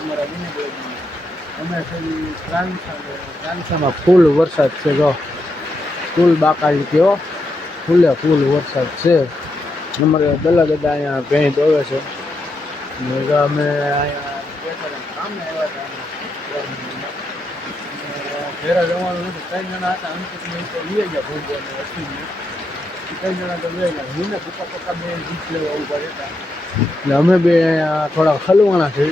અમારા વિનયભાઈ અમે ત્રાંસામાં ફૂલ વરસાદ છે. જો ફૂલ બાકાજી થયો, ફૂલે ફૂલ વરસાદ છે. અમારે દલા દાદા અહીંયા ભેંસ દોવે છે. અમે અહીંયા કામે આવ્યા હતા. ઘેરા જવાનું નથી. 3 જણા હતા. અંકિતને તો લઈ ગયા ભોગો અને અશ્વિનને 3 જણા તો લઈ ગયા. હું ને પપ્પા બે જીત લેવા ઉભા રહેતા. એટલે અમે બે થોડા ખલવાણા છે.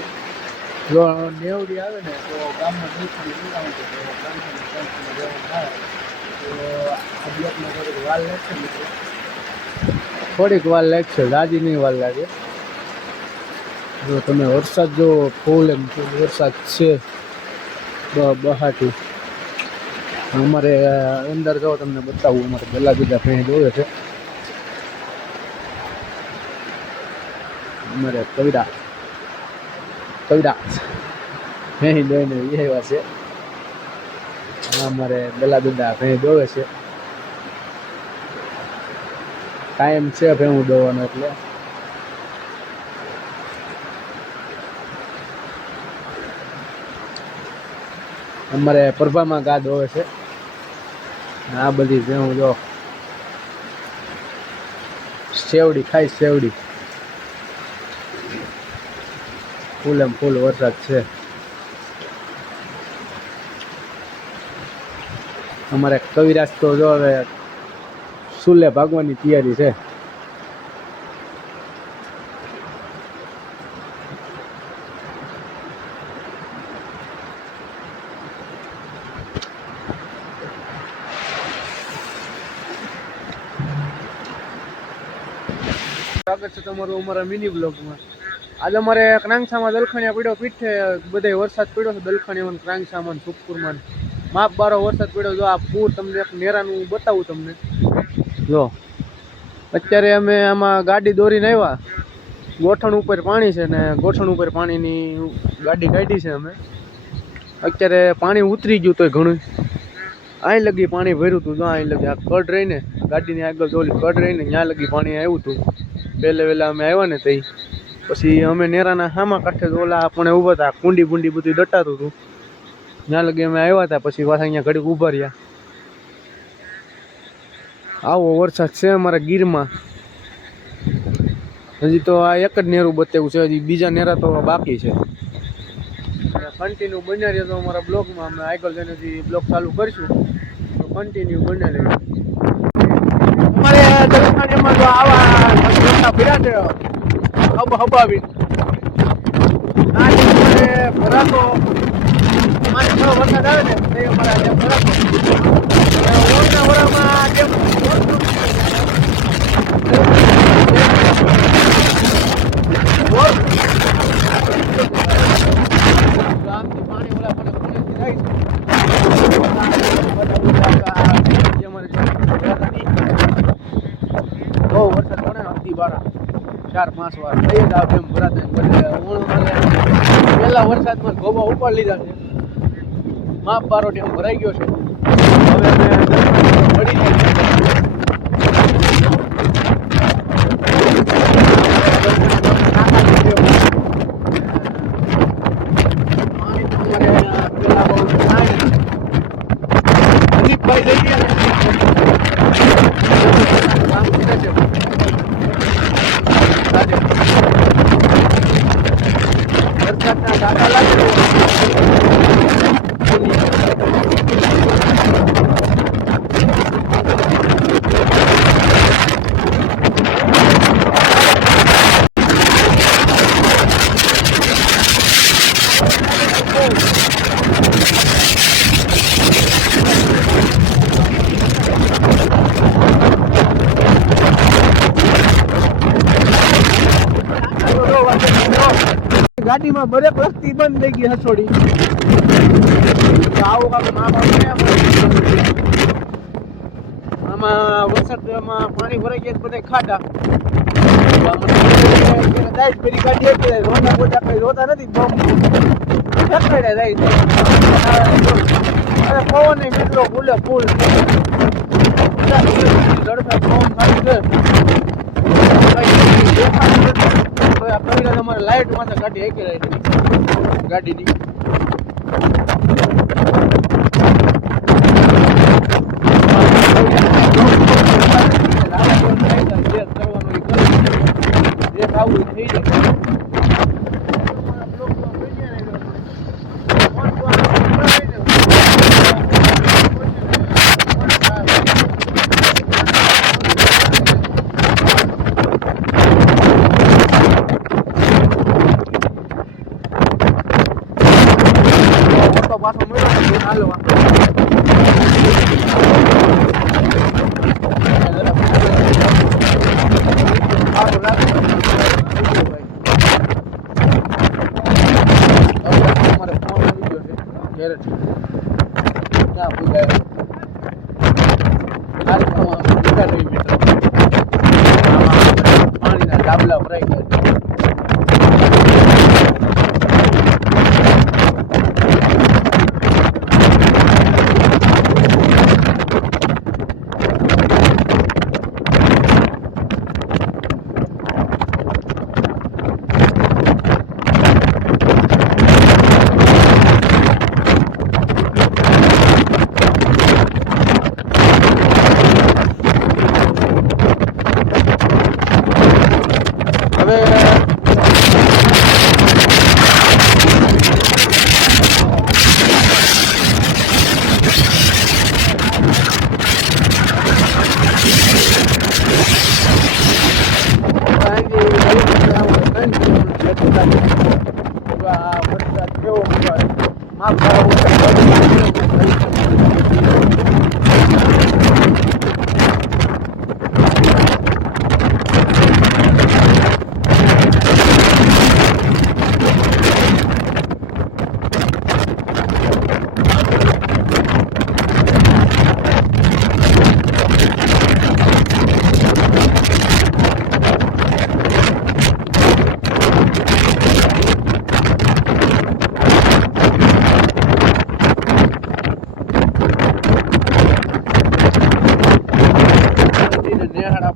જો નેવડી આવે ને તો ગામમાં દૂધથી ઉડાવું તો જવાનું થાય તો આ બ્લોકમાં થોડીક વાર લાગશે મિત્રો. થોડીક વાર લાગશે, રાજી નહીં વાર લાગે. જો તમે વરસાદ જો ફૂલ એમ ફૂલ વરસાદ છે બહાટી. અમારે અંદર જો તમને બતાવું, અમારે ગલા બીજા ભેંસ દોવે છે. અમારે કવિતા ભેંસ દોઈને એવા છે. અમારે ગલા બીજા ભેંસ દોવે છે. ટાઈમ છે ભેંસ દોવાનો એટલે અમારે પ્રભામાં ગા દોવે છે. આ બધી ભેંસ જો સેવડી ખાઈ, સેવડી ફૂલ એમ ફૂલ વરસાદ છે. અમારે કવિરાજ તો જો હવે સુલે ભાગવાની તૈયારી છે. સ્વાગત છે તમારું અમારા મિની બ્લોગમાં. આજે અમારે ક્રાંગસામાં દલખણીયા પડ્યો પીઠે બધે વરસાદ પડ્યો છે. દલખણીયામાં, ક્રાંગસામાં, સુખપુરમાં માપ બારો વરસાદ પડ્યો. જો આ પૂર તમને એક નેરાનું બતાવું તમને. જો અત્યારે અમે આમાં ગાડી દોરીને આવ્યા. ગોઠણ ઉપર પાણી છે ને ગોઠણ ઉપર પાણીની ગાડી કાઢી છે અમે. અત્યારે પાણી ઉતરી ગયું તોય ઘણું. અહીં લગી પાણી ભર્યું હતું. જો અહીં લગી આ કડ રહીને ગાડીની આગળ જોલી કડ રહીને ત્યાં લગી પાણી આવ્યું હતું. વહેલા અમે આવ્યા ને તઈ પછી અમે નેરાના હામા કાંઠે ઓલા આપણે ઊભા હતા. કુંડી બુંડી બધું દટાતું હતું. ત્યાં લગી અમે આવ્યા હતા. પછી પાછા અહીંયા ઘડીક ઊભા રહ્યા. આવો વરસાદ છે અમારા ગીરમાં. હજી તો આ એક જ નેરું બતાવ્યું છે. હજી બીજા નેરા તો બાકી છે. કન્ટિન્યુ બન્યા રહ્યા તો અમારા બ્લોગમાં અમે આગળ જઈને હજી બ્લોગ ચાલુ કરીશું. તો કન્ટિન્યુ બન્યા રહે. અમારે દલખાણીમાં તો આવા ફર્યા છે હબાવી ભરાતો વરસાદ આવે ને તે અમારા ભરાતો ઓળના વરામાં જેમ પાણી ઓલા પણ જાય બહુ વરસાદ પડે ને અડધી 4-5 વાર થઈ જ આવે એમ ભરાતા. પહેલા વરસાદમાં ગોબા ઉપાડી લીધા છે. માપ બારો ડેમ ભરાઈ ગયો છે. હવે અમે પડી ગાડીમાં બ્રેક વસ્તી બંધ થઈ ગઈ હસોડી. આવું કાંક આમાં વરસાદમાં પાણી ભરાઈ ગયા બધા ખાડા. ફેરી ગાડી એટલે રોડા બોડા કઈ રોતા નથી. અરે પવન નહીં મિત્રો ફૂલે ફૂલ ઝડપે પવન થાય છે. હવે આ કવિરાજ અમારે લાઇટ માથે કાઢી એકી લાઈટ ગાડીની જે ખાવું થઈ જાય પાછો મળ્યો હાલો પાણીના ડાબલા ભરાઈ ગયા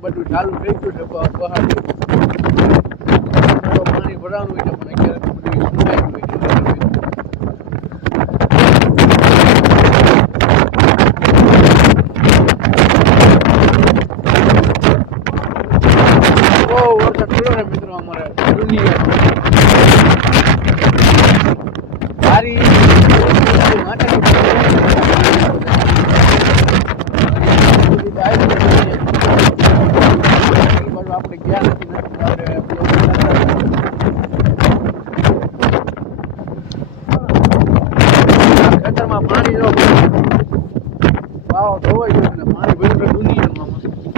બધું ચાલુ થઈ ગયું છે પહાડી પાણી ભરાવાનું હોય છે પણ અત્યારે બધું સુકાઈ ગયું બહુ વરસાદ પડ્યો ને મિત્રો અમારે દુનિયા સારી માટે આપણે ગયા નથી ખેતરમાં પાણી જો વાવ ધોવાઈ ગયું ને પાણી ભર્યું દુનિયામાં